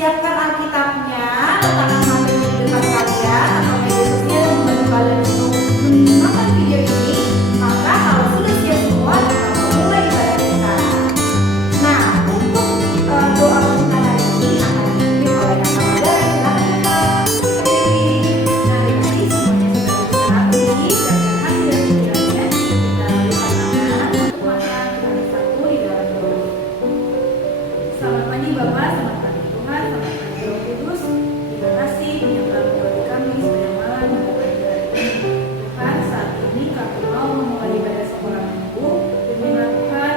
Siapkan Alkitabnya, letakkan HP di depan kalian atau media sosial yang membantu kalian untuk menonton video ini. Maka kalau sudah siap semua, kita mulai ibadah kita. Nah, untuk doa kita hari ini akan dipimpin oleh Kakak Mada. Silakan Kak Dewi. Nah, jadi semuanya sudah rapi, siapkan hati dan pikirannya. Kita lipat tangan untuk makan hari satu di dalam doa. Selamat pagi Bapak, selamat pagi Tuhan, selamat pagi Roh Kudus. Terima kasih yang telah memberkati kami sepanjang malam dan pagi hari ini. Tuhan, saat ini kami mau memulai ibadah sekolah minggu. Bimbinglah Tuhan,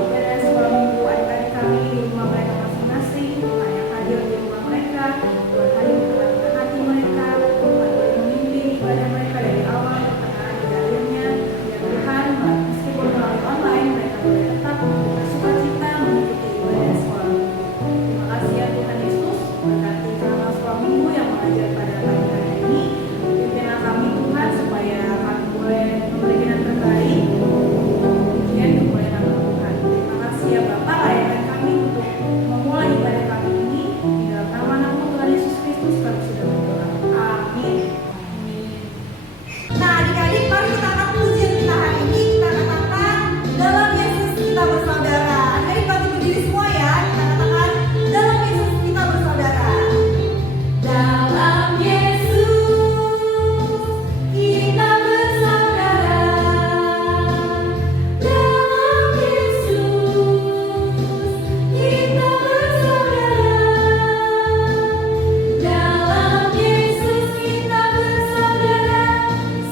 ibadah sekolah minggu adik-adik kami di rumah mereka masing-masing. Tuhan yang hadir di rumah mereka, Tuhan hadir di tengah-tengah hati mereka. Tuhan boleh memimpin ibadah mereka dari awal pertengahan hingga akhirnya. Ya Tuhan, meskipun melalui online, mereka boleh tetap bersukacita mengikuti ibadah sekolah minggu. Terima kasih ya Tuhan Yesus, berkati selama sekolah minggu yang mengajar pada pagi hari ini. Pimpinlah kami Tuhan supaya kami boleh memberikan yang terbaik. Pujian kemuliaan nama Tuhan. Terima kasih ya Bapak, layakan kami untuk memulai ibadah kami ini. Di dalam nama Tuhan Yesus Kristus kami sudah berdoa. Amin. Nah adik-adik, mari kita angkat pujian kita hari ini. Kita katakan dalam Yesus kita bersaudara. Adik bantu berdiri semua ya. Kita katakan dalam Yesus kita bersaudara. Dalam Yesus kita bersaudara. Dalam Yesus kita bersaudara. Dalam Yesus kita bersaudara.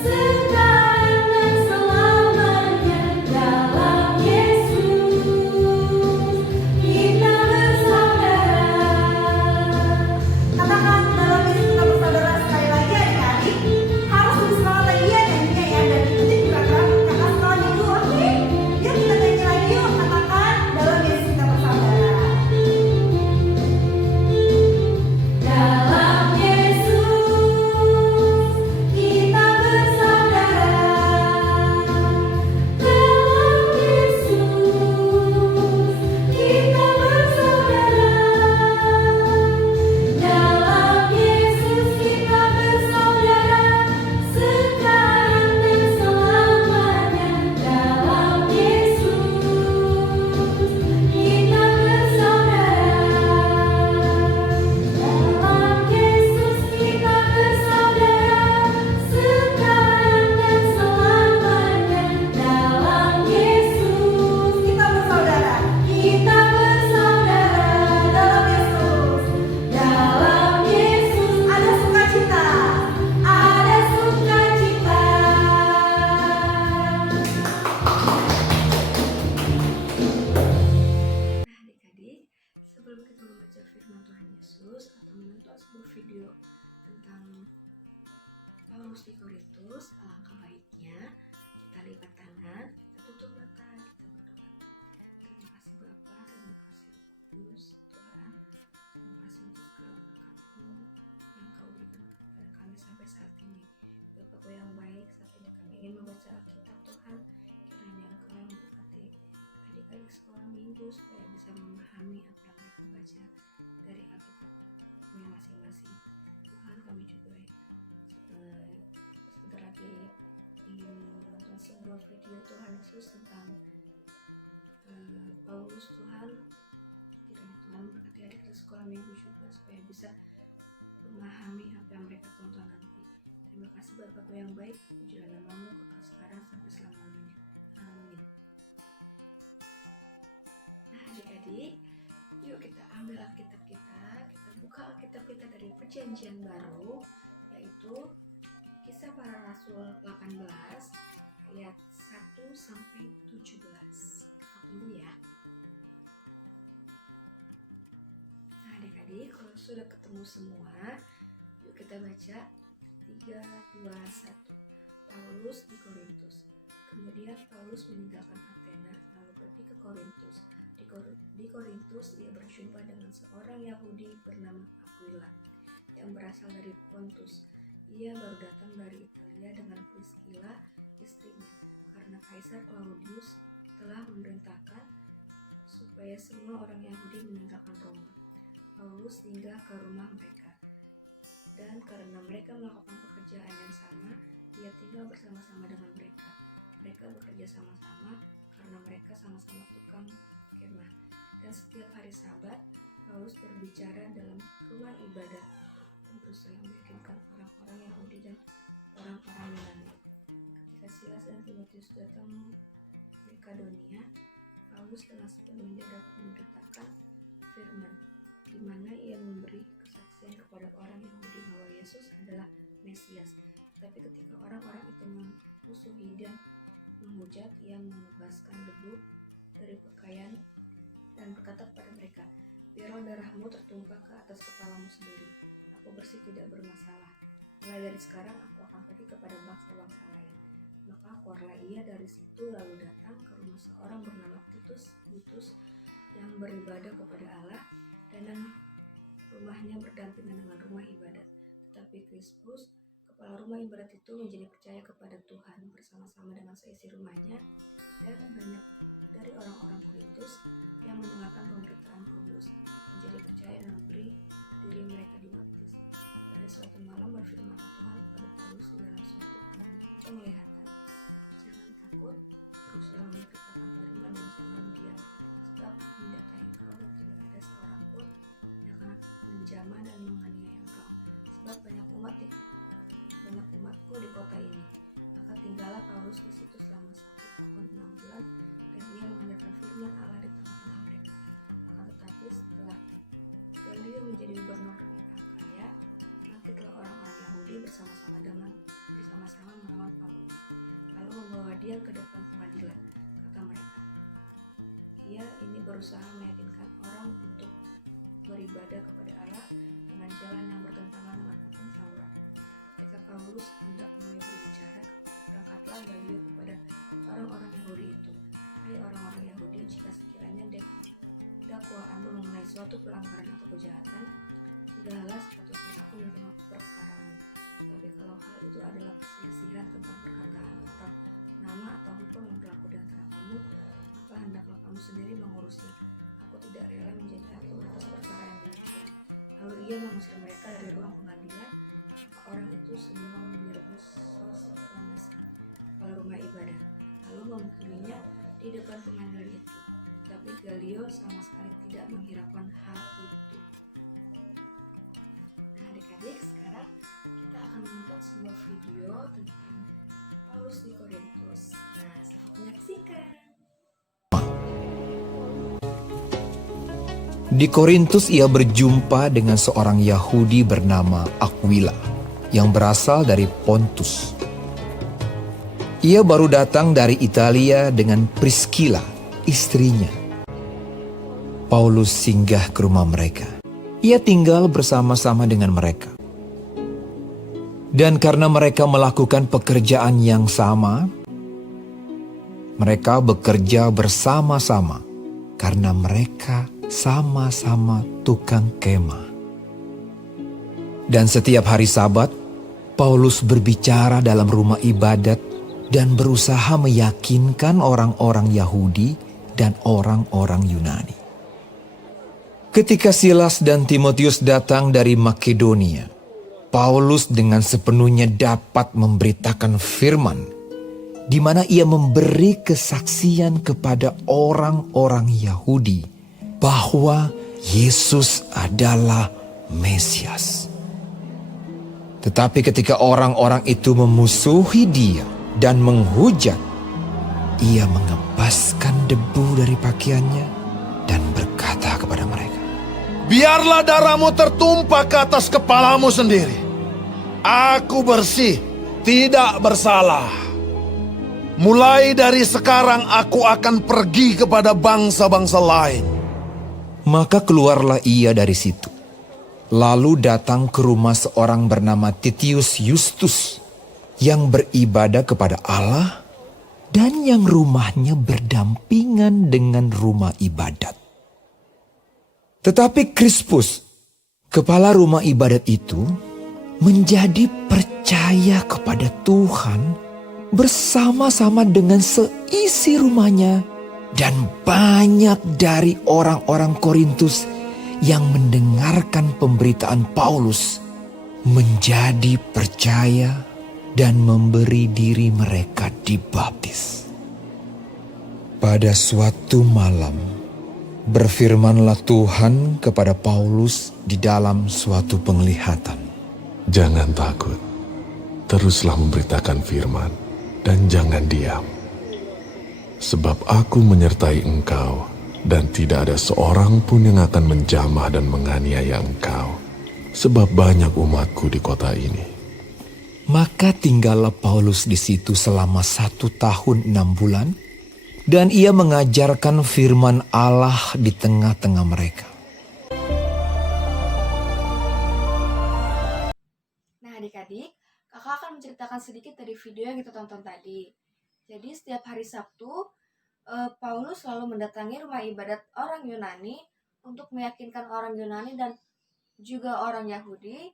Sekarang dan selamanya. Dalam Yesus kita bersaudara. Katakan dalam Yesus kita bersaudara sekali lagi adik-adik. Harus lebih semangat lagi ya nyanyinya ya. Dan ikuti gerakan kakak sekolah minggu, oke? Yuk kita nyanyi lagi yuk. Katakan dalam Yesus kita bersaudara. Dalam Yesus kita bersaudara. Dalam Yesus kita bersaudara. Dalam Yesus kita bersaudara. Sekarang dan selamanya. Dalam Yesus kita bersaudara. Dalam Yesus kita bersaudara. Sekarang dan selamanya. Dalam Yesus kita bersaudara. Kita bersaudara dalam Yesus. Dalam Yesus ada sukacita. Ada sukacita. Nah adik-adik, sebelum kita membaca firman Tuhan Yesus atau menonton sebuah video tentang Paulus di Korintus, alangkah baiknya kita lipat tangan, kita tutup mata, kita berdoa. Terima kasih Bapa, terima kasih Roh Kudus, Tuhan. Terima kasih untuk segala berkat-Mu yang Kau berikan kepada kami sampai saat ini. Bapa yang baik, saat ini kami ingin membaca Alkitab Tuhan. Kiranya Engkau yang memberkati adik-adik sekolah minggu supaya bisa memahami apa yang mereka baca dari Alkitabnya masing-masing. Tuhan, kami juga sebentar lagi ingin menonton sebuah video Tuhan Yesus tentang Paulus. Tuhan, kiranya Tuhan memberkati adik-adik sekolah minggu juga supaya bisa memahami apa yang mereka tonton nanti. Terima kasih Bapa yang baik, pujilah nama-Mu kekal sekarang sampai selamanya. Amin. Nah adik-adik, yuk kita ambil Alkitab kita buka Alkitab kita dari Perjanjian Baru, yaitu Kisah Para Rasul 18 ayat 1 sampai 17. Kita tunggu ya. Nah adik-adik, kalau sudah ketemu semua, yuk kita baca 3, 2, 1. Paulus di Korintus. Kemudian Paulus meninggalkan Athena lalu pergi ke Korintus. Di Korintus ia berjumpa dengan seorang Yahudi bernama Aquila yang berasal dari Pontus. Ia baru datang dari Italia dengan Priscilla istrinya, karena Kaisar Claudius telah memerintahkan supaya semua orang Yahudi meninggalkan Roma. Paulus singgah ke rumah mereka. Dan karena mereka melakukan pekerjaan yang sama, ia tinggal bersama-sama dengan mereka. Mereka bekerja sama-sama karena mereka sama-sama tukang kemah. Dan setiap hari Sabat, Paulus berbicara dalam rumah ibadat dan berusaha meyakinkan orang-orang Yahudi dan orang-orang Yunani. Ketika Silas dan Timotius datang ke Makedonia, Paulus dengan sepenuhnya dapat memberitakan firman, di mana ia memberi kesaksian kepada orang Yahudi bahwa Yesus adalah Mesias. Tapi ketika orang-orang itu memusuhi dan menghujat, ia mengubaskan debu dari pakaian dan berkata kepada mereka, "Biarlah darahmu tertumpah ke atas kepalamu sendiri. Aku bersih, tidak bermasalah. Mulai dari sekarang aku akan pergi kepada bangsa-bangsa lain." Maka keluarlah ia dari situ lalu datang ke rumah seorang bernama Titus yang beribadah kepada Allah, dan rumahnya berdampingan dengan rumah ibadat. Tetapi Krispus, kepala rumah ibadat itu, menjadi percaya kepada Tuhan bersama-sama dengan seisi rumahnya, dan banyak dari orang-orang Korintus yang mendengarkan pemberitaan Paulus menjadi percaya dan memberi diri mereka dibaptis. Pada suatu malam berfirman Tuhan kepada Paulus di dalam suatu penglihatan, "Jangan takut, teruslah memberitakan firman dan jangan diam, sebab aku menyertai engkau dan tidak ada seorang pun yang akan menjamah dan menganiaya engkau, sebab banyak umatku di kota ini." Maka tinggallah Paulus di situ selama 1 tahun 6 bulan, dan ia mengajarkan firman Allah di tengah-tengah mereka. Tetapi setelah Galio menjadi gubernur di Akaya, bangkitlah orang-orang Yahudi bersama-sama melawan Paulus, lalu membawa dia ke depan pengadilan. Kata mereka, "Ia ini berusaha meyakinkan orang untuk beribadah kepada Allah dengan jalan yang bertentangan dengan hukum Taurat." Ketika Paulus hendak mulai berbicara, berangkatlah Galio kepada orang-orang Yahudi itu, "Hai orang-orang Yahudi, jika sekiranya dakwaanmu mengenai suatu pelanggaran atau kejahatan, sudahlah sepatutnya aku menerima perkaramu. Tapi kalau hal itu adalah perselisihan tentang perkataan atau nama atau hukum yang berlaku di antara kamu, maka hendaklah kamu sendiri mengurusnya. Aku tidak rela menjadi hakim atas perkara yang demikian." Lalu ia mengusir mereka dari ruang pengadilan. Maka orang itu semua menyerbu Sosthenes, kepala rumah ibadah, lalu memukulinya di depan pengadilan itu. Tapi Galio sama sekali tidak menghiraukan hal itu. Nah adik-adik, sekarang kita akan menonton sebuah video tentang Paulus di Korintus. Nah, selamat menyaksikan. Di Korintus ia berjumpa dengan seorang Yahudi bernama Aquila yang berasal dari Pontus. Ia baru datang dari Italia dengan Priscilla, istrinya. Paulus singgah ke rumah mereka. Ia tinggal bersama-sama dengan mereka. Dan karena mereka melakukan pekerjaan yang sama, mereka bekerja bersama-sama karena mereka sama-sama tukang kemah. Dan setiap hari Sabat, Paulus berbicara dalam rumah ibadat dan berusaha meyakinkan orang-orang Yahudi dan orang-orang Yunani. Ketika Silas dan Timotius datang dari Makedonia, Paulus dengan sepenuhnya dapat memberitakan firman, di mana ia memberi kesaksian kepada orang-orang Yahudi bahwa Yesus adalah Mesias. Tetapi ketika orang-orang itu memusuhi dia dan menghujat, ia mengebaskan debu dari pakaiannya dan berkata kepada mereka, "Biarlah darahmu tertumpah ke atas kepalamu sendiri. Aku bersih, tidak bersalah. Mulai dari sekarang aku akan pergi kepada bangsa-bangsa lain." Maka keluarlah ia dari situ, lalu datang ke rumah seorang bernama Titius Justus yang beribadah kepada Allah dan yang rumahnya berdampingan dengan rumah ibadat. Tetapi Krispus, kepala rumah ibadat itu, menjadi percaya kepada Tuhan bersama-sama dengan seisi rumahnya, dan banyak dari orang-orang Korintus yang mendengarkan pemberitaan Paulus menjadi percaya dan memberi diri mereka dibaptis. Pada suatu malam, berfirmanlah Tuhan kepada Paulus di dalam suatu penglihatan. Jangan takut, teruslah memberitakan firman dan jangan diam. Sebab aku menyertai engkau dan tidak ada seorang pun yang akan menjamah dan menganiaya engkau. Sebab banyak umatku di kota ini. Maka tinggallah Paulus di situ selama 1 tahun 6 bulan, dan ia mengajarkan firman Allah di tengah-tengah mereka. Nah adik-adik, kakak akan menceritakan sedikit dari video yang kita tonton tadi. Jadi setiap hari Sabtu, Paulus selalu mendatangi rumah ibadat orang Yunani untuk meyakinkan orang Yunani dan juga orang Yahudi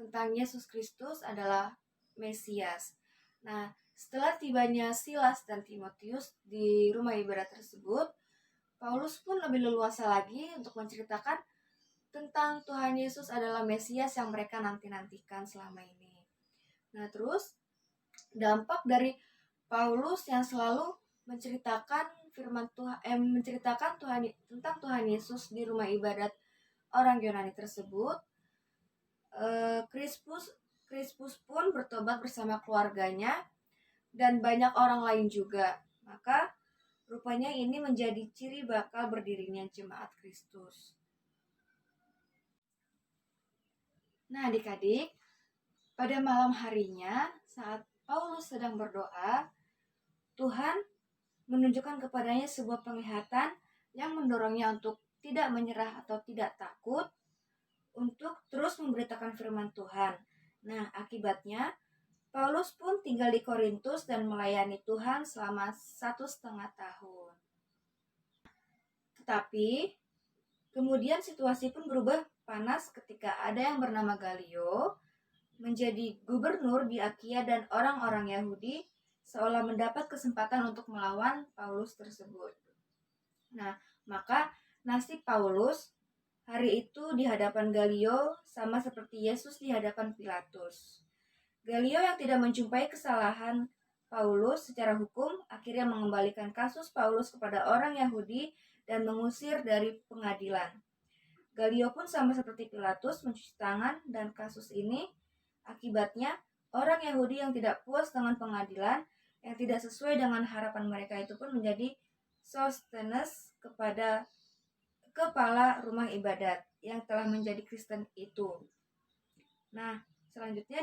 tentang Yesus Kristus adalah Mesias. Nah, setelah tibanya Silas dan Timotius di rumah ibadat tersebut, Paulus pun lebih leluasa lagi untuk menceritakan tentang Tuhan Yesus adalah Mesias yang mereka nanti-nantikan selama ini. Nah, terus dampak dari Paulus yang selalu menceritakan firman Tuhan, tentang Tuhan Yesus di rumah ibadat orang Yunani tersebut, Krispus pun bertobat bersama keluarganya dan banyak orang lain juga. Maka rupanya ini menjadi ciri bakal berdirinya jemaat Kristus. Nah adik-adik, pada malam harinya saat Paulus sedang berdoa, Tuhan menunjukkan kepadanya sebuah penglihatan yang mendorongnya untuk tidak menyerah atau tidak takut untuk terus memberitakan firman Tuhan. Nah, akibatnya Paulus pun tinggal di Korintus dan melayani Tuhan selama 1,5 tahun. Tetapi kemudian situasi pun berubah panas ketika ada yang bernama Galio menjadi gubernur di Akia dan orang-orang Yahudi seolah mendapat kesempatan untuk melawan Paulus tersebut. Nah, maka nasib Paulus hari itu di hadapan Galio sama seperti Yesus di hadapan Pilatus. Galio yang tidak menjumpai kesalahan Paulus secara hukum akhirnya mengembalikan kasus Paulus kepada orang Yahudi dan mengusir dari pengadilan. Galio pun sama seperti Pilatus mencuci tangan dan kasus ini akibatnya orang Yahudi yang tidak puas dengan pengadilan yang tidak sesuai dengan harapan mereka itu pun menjadi Sostenes kepada kepala rumah ibadat yang telah menjadi Kristen itu. Nah, selanjutnya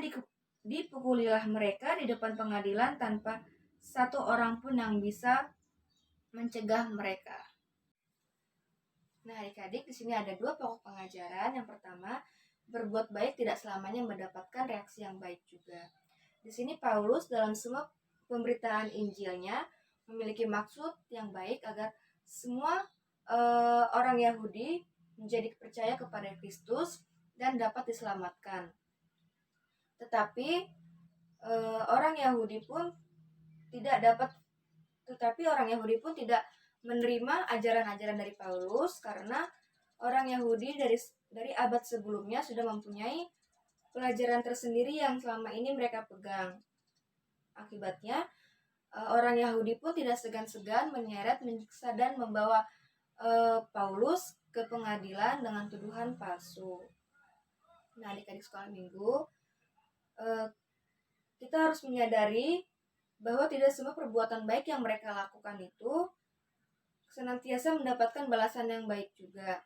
dipukulilah mereka di depan pengadilan tanpa satu orang pun yang bisa mencegah mereka. Nah, adik-adik, di sini ada 2 pokok pengajaran. Yang pertama, berbuat baik tidak selamanya mendapatkan reaksi yang baik juga. Di sini Paulus dalam semua pemberitaan Injilnya memiliki maksud yang baik agar semua orang Yahudi menjadi percaya kepada Kristus dan dapat diselamatkan. Tetapi orang Yahudi pun tidak menerima ajaran-ajaran dari Paulus karena orang Yahudi dari abad sebelumnya sudah mempunyai pelajaran tersendiri yang selama ini mereka pegang. Akibatnya orang Yahudi pun tidak segan-segan menyeret, menyiksa dan membawa Paulus ke pengadilan dengan tuduhan palsu. Nah, adik-adik sekolah minggu, kita harus menyadari bahwa tidak semua perbuatan baik yang mereka lakukan itu senantiasa mendapatkan balasan yang baik juga.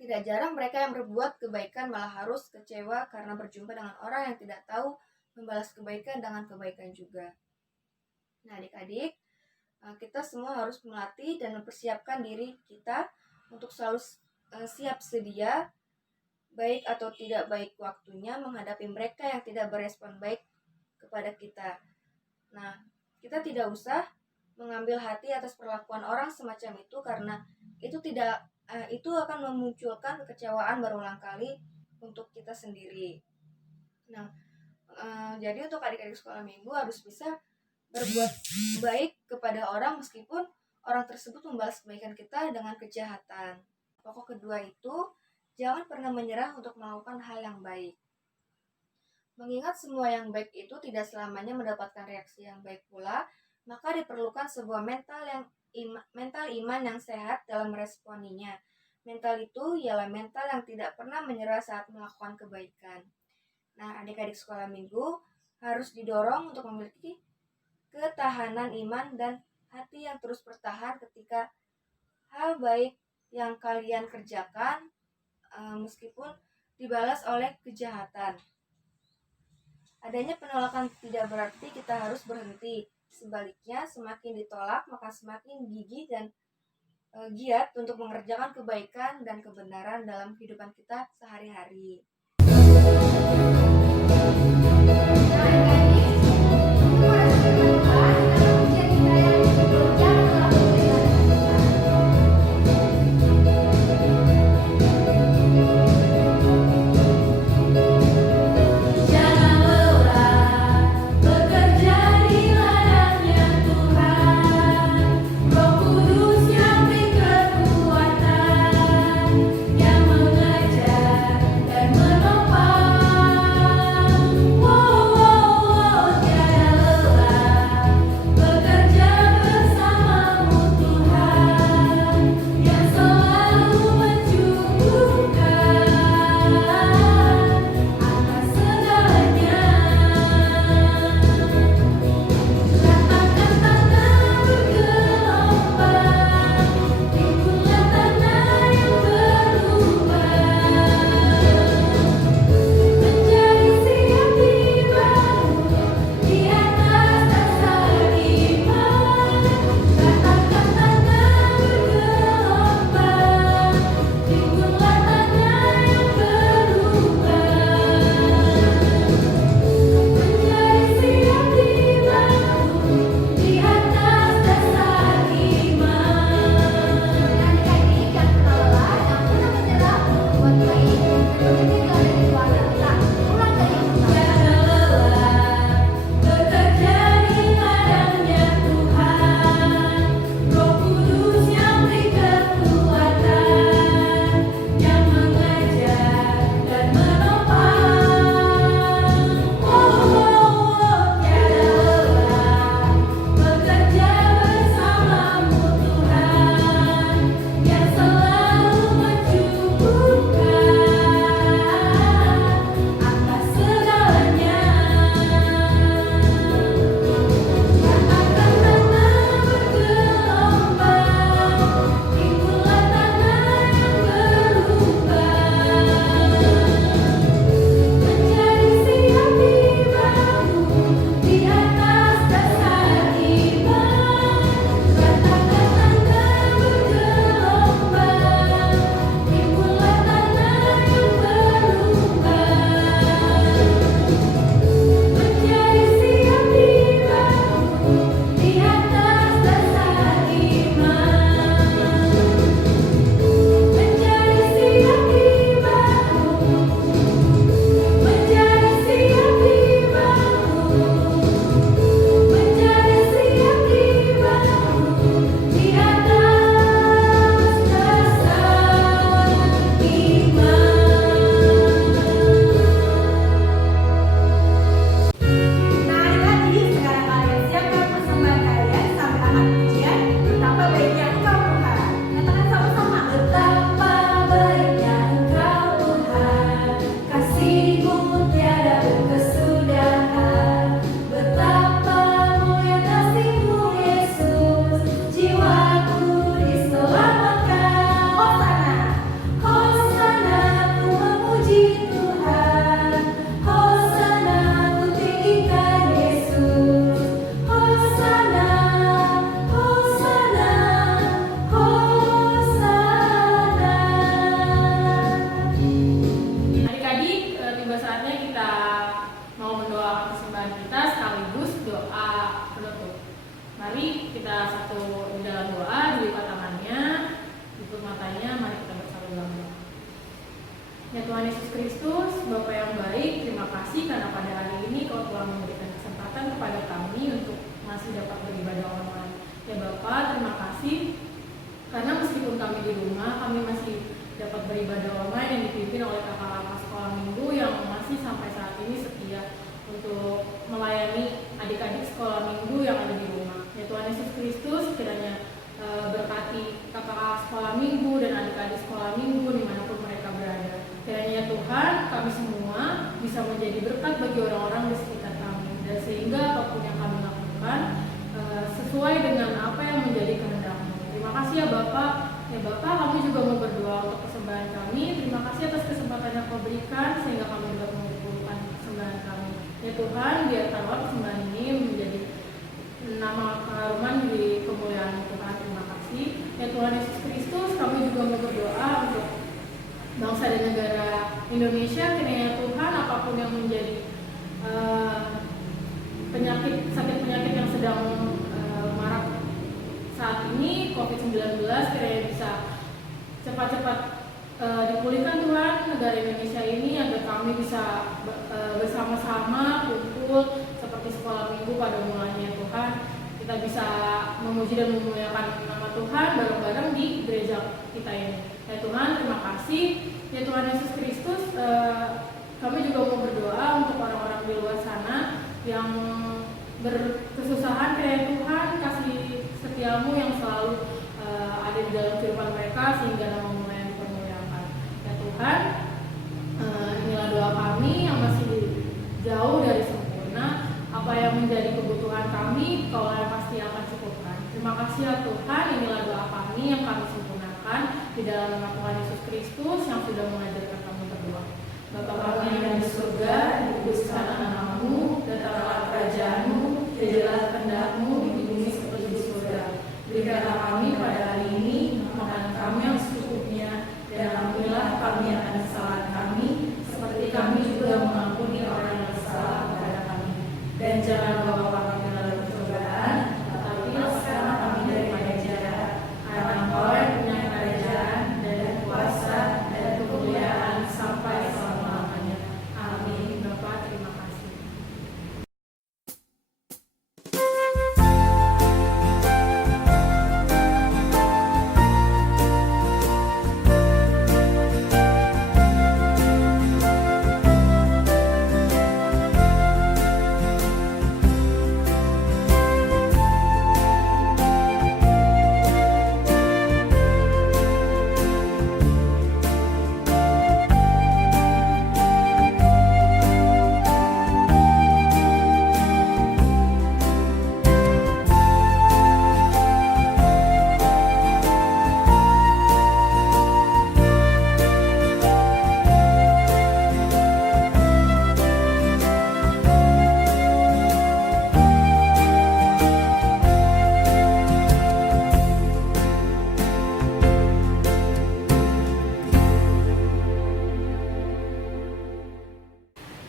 Tidak jarang mereka yang berbuat kebaikan malah harus kecewa karena berjumpa dengan orang yang tidak tahu membalas kebaikan dengan kebaikan juga. Nah, adik-adik, kita semua harus melatih dan mempersiapkan diri kita untuk selalu siap sedia, baik atau tidak baik waktunya menghadapi mereka yang tidak berespon baik kepada kita. Nah, kita tidak usah mengambil hati atas perlakuan orang semacam itu karena itu akan memunculkan kekecewaan berulang kali untuk kita sendiri. Nah, jadi untuk adik-adik sekolah minggu harus bisa berbuat baik kepada orang meskipun orang tersebut membalas kebaikan kita dengan kejahatan. Pokok kedua itu Jangan pernah menyerah untuk melakukan hal yang baik. Mengingat semua yang baik itu tidak selamanya mendapatkan reaksi yang baik pula, maka diperlukan sebuah mental iman yang sehat dalam meresponinya. Mental itu ialah mental yang tidak pernah menyerah saat melakukan kebaikan. Nah, adik-adik sekolah minggu harus didorong untuk memiliki ketahanan iman dan hati yang terus bertahan ketika hal baik yang kalian kerjakan meskipun dibalas oleh kejahatan. Adanya penolakan tidak berarti kita harus berhenti. Sebaliknya, semakin ditolak, maka semakin gigih dan giat untuk mengerjakan kebaikan dan kebenaran dalam kehidupan kita sehari-hari. Ya Tuhan Yesus Kristus, Bapa yang baik, terima kasih karena pada hari ini Kau telah memberikan kesempatan kepada kami untuk masih dapat beribadah online. Ya Bapa, terima kasih karena meskipun kami di rumah, kami masih dapat beribadah online yang dipimpin oleh kakak-kakak sekolah minggu yang masih sampai saat ini setia untuk melayani adik-adik sekolah minggu yang ada di rumah. Ya Tuhan Yesus Kristus kiranya berkati kakak sekolah minggu dan adik-adik sekolah minggu dimanapun mereka berada. Kiranya Tuhan kami semua bisa menjadi berkat bagi orang-orang di sekitar kami, dan sehingga apapun yang kami lakukan sesuai dengan apa yang menjadi kehendak-Mu. Terima kasih ya Bapak. Ya Bapak, kami juga mau berdoa untuk persembahan kami. Terima kasih atas kesempatan yang Kau berikan sehingga kami dapat mengumpulkan persembahan kami. Ya Tuhan, biarkanlah persembahan ini menjadi nama keharuman di kemuliaan Tuhan. Terima kasih. Ya Tuhan Yesus Kristus, kami juga mau berdoa untuk bangsa dan negara Indonesia. Kiranya Tuhan, apapun yang menjadi sakit penyakit yang sedang marak saat ini, COVID-19, kiranya bisa cepat-cepat dipulihkan Tuhan negara Indonesia ini, agar kami bisa bersama-sama kumpul seperti sekolah minggu pada mulanya Tuhan. Kita bisa memuji dan memuliakan nama Tuhan bareng-bareng di gereja kita ini. Ya Tuhan, terima kasih. Ya Tuhan Yesus Kristus, kami juga mau berdoa untuk orang-orang di luar sana yang berkesusahan. Kiranya Tuhan kasih setiamu yang selalu ada di dalam kehidupan mereka sehingga nama-Mu yang dipermuliakan. Ya Tuhan, inilah doa kami yang masih jauh dari sempurna. Apa yang menjadi kebutuhan kami, Kau yang pasti akan cukupkan. Terima kasih ya Tuhan, inilah doa kami yang kami sempurnakan di dalam nama Tuhan Yesus Kristus yang sudah mengajarkan kami berdoa. Bapa kami yang ada di surga, dikuduskanlah nama-Mu, datanglah kerajaan-Mu, jadilah kehendak-Mu di bumi seperti di surga. Berikanlah kami pada hari ini makanan kami yang secukupnya, dan ampunilah kami akan kesalahan kami, seperti kami juga mengampuni orang yang bersalah kepada kami. Dan jangan bawa kami ke dalam pencobaan, tetapi lepaskanlah kami daripada jahat. Karena Engkau yang punya kerajaan dan kuasa dan kemuliaan sampai selama-lamanya. Amin. Bapa, terima kasih.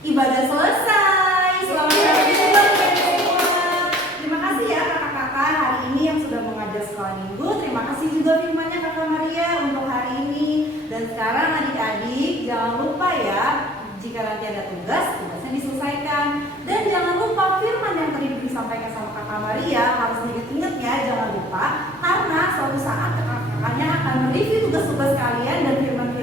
Ibadah selesai. Selamat pagi teman-teman semua. Terima kasih ya kakak-kakak hari ini yang sudah mengajar sekolah minggu. Terima kasih juga firman-Nya Kakak Maria untuk hari ini. Dan sekarang adik-adik jangan lupa ya, jika nanti ada tugas, tugasnya diselesaikan. Dan jangan lupa firman yang tadi disampaikan sama Kakak Maria harus diingat-ingat ya, jangan lupa. Karena suatu saat kakak-kakaknya akan mereview tugas-tugas kalian dan firman